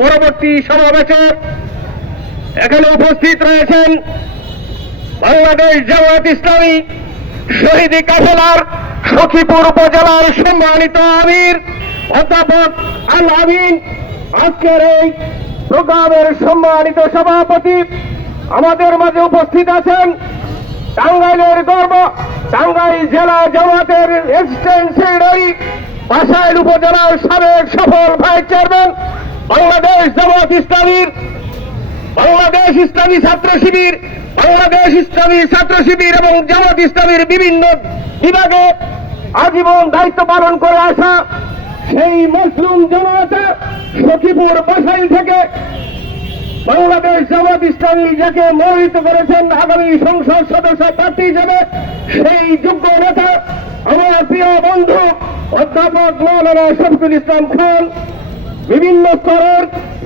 পরবর্তী সমাবেশে এখানে উপস্থিত রয়েছেন বাংলাদেশ জামায়াত ইসলামী শহীদ কাফেলার সখীপুর উপজেলার সম্মানিত আমির অধ্যাপক আল আমিন, আজকের এই প্রোগ্রামের সম্মানিত সভাপতি আমাদের মাঝে উপস্থিত আছেন টাঙ্গাইলের গর্ব টাঙ্গাইল জেলা জামায়াতের অ্যাসিস্ট্যান্ট সেক্রেটারি, বাসাইল উপজেলার সাবেক সফল ভাইস চেয়ারম্যান, বাংলাদেশ জামায়াত ইসলামীর বাংলাদেশ ইসলামী ছাত্র শিবির, বাংলাদেশ ইসলামী ছাত্র শিবির এবং জামাত ইসলামীর বিভিন্ন বিভাগে আজীবন দায়িত্ব পালন করে আসা সেই মুসলিম জামায়াতে সখীপুর বাসাইল থেকে বাংলাদেশ জামাত ইসলামী যাকে মনোনীত করেছেন আগামী সংসদ সদস্য প্রার্থী হিসেবে সেই যোগ্য নেতা আমার প্রিয় বন্ধু অধ্যাপক মৌলানা শফিকুল ইসলাম খান, বিভিন্ন স্তরের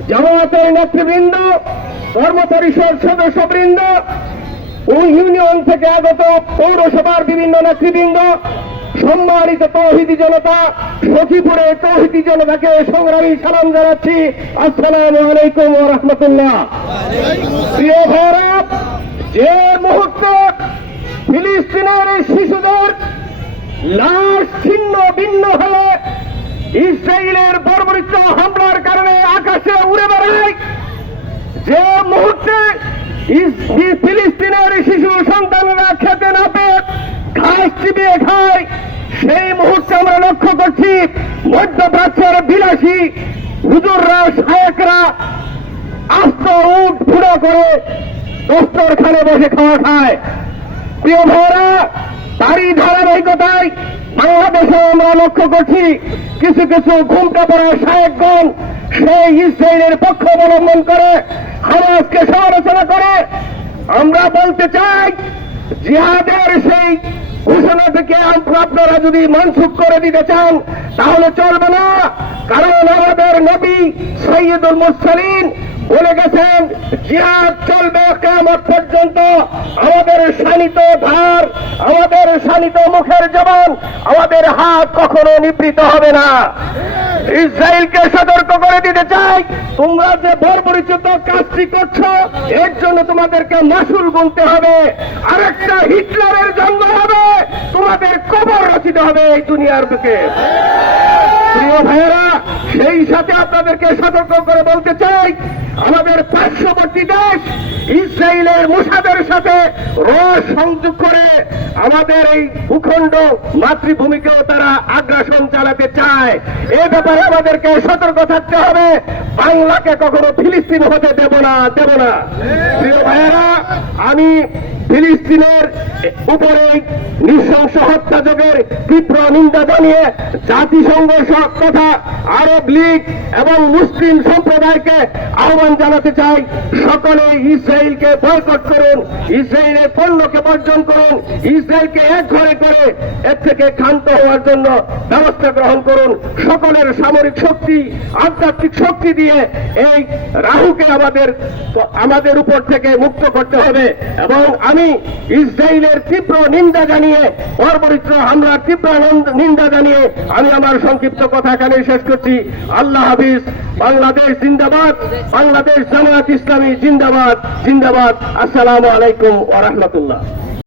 জামায়াতের নেতৃবৃন্দ, কর্ম পরিষদ সদস্যবৃন্দ, ইউনিয়ন থেকে আগত পৌরসভার বিভিন্ন নেতৃবৃন্দ, সম্মানিত তৌহিদি জনতা, সখীপুরের তৌহিদি জনতাকে সংগ্রামী সালাম জানাচ্ছি। আসসালামু আলাইকুম ওয়া রাহমাতুল্লাহ। প্রিয় ভারত, যে মুহূর্তে ফিলিস্তিনের শিশুদের লাশ ছিন্ন ভিন্ন হয়ে ইসরায়েলের বর্বরিত হামলার কারণে আকাশে উড়ে বেড়ায়, যে মুহূর্তে ফিলিস্তিনের শিশু সন্তানরা খেতে না পেয়ে ঘাস চিবিয়ে খায়, সেই মুহূর্তে আমরা লক্ষ্য করছি মধ্যপ্রাচ্যের বিলাসী হুজুররা শায়েকরা আস্ত উট ফুড়ো করে দস্তরখানে বসে খাওয়া খায়। প্রিয় ভাইরা, তারই ধারাবাহিকতায় বাংলাদেশে আমরা লক্ষ্য করছি কিছু কিছু ঘুমটা পড়া শায়েকগণ সেই ইসরায়েলের পক্ষ অবলম্বন করে হামাসকে সমালোচনা করে। আমরা বলতে চাই, জিহাদের সেই ঘোষণা থেকে আপনারা যদি মনসুখ করে দিতে চান তাহলে চলবে না, কারণ আমাদের নবী সৈয়দুল মুরসালিন বলে গেছেন জিহাদ চলবে কিয়ামত পর্যন্ত। আমাদের শানিত ধার, আমাদের শানিত মুখের জবান, আমাদের হাত কখনো নিবৃত হবে না। ইসরায়েলকে সতর্ক করে দিতে চাই, তোমরা যে বর্বরিচিত কাজটি করছো এর জন্য তোমাদেরকে মাসুল গুনতে হবে, আরেকটা হিটলারের জন্ম হবে, তোমাদের কবর রচিত হবে এই দুনিয়ার বুকে। প্রিয় ভাইয়েরা, সেই সাথে আপনাদেরকে সতর্ক করে বলতে চাই, আমাদের পার্শ্ববর্তী দেশ ইসরায়েলের মুসাদের সাথে রস সংযোগ করে আমাদের এই ভূখণ্ড মাতৃভূমিকেও তারা আগ্রাসন চালাতে চায়। এ ব্যাপারে আমাদেরকে সতর্ক থাকতে হবে, বাংলাকে কখনো ফিলিস্তিন হতে দেব না। প্রিয় ভাইয়েরা, আমি ফিলিস্তিনের উপরে নৃশংস হত্যাযজ্ঞের তীব্র নিন্দা জানিয়ে জাতিসংঘ তথা আরব লীগ এবং মুসলিম সম্প্রদায়কে আহ্বান জানাতে চাই, সকলে ইসরায়েলকে বয়কট করুন, ইসরায়েলের পণ্যকে বর্জন করুন, ইসরায়েলকে এক ঘরে করে এর থেকে ক্ষান্ত হওয়ার জন্য ব্যবস্থা গ্রহণ করুন। সকলের সামরিক শক্তি, আধ্যাত্মিক শক্তি দিয়ে এই রাহুকে আমাদের উপর থেকে মুক্ত করতে হবে। এবং আমি ইসরায়েলের তীব্র নিন্দা জানিয়ে, বর্বরিত হামলার তীব্র নিন্দা জানিয়ে আমি আমার সংক্ষিপ্ত কথা এখানে শেষ করছি। আল্লাহ হাফিজ। বাংলাদেশ জিন্দাবাদ, বাংলাদেশ জামায়াত ইসলামী জিন্দাবাদ জিন্দাবাদ। আসসালামু আলাইকুম ওয়া রাহমাতুল্লাহ।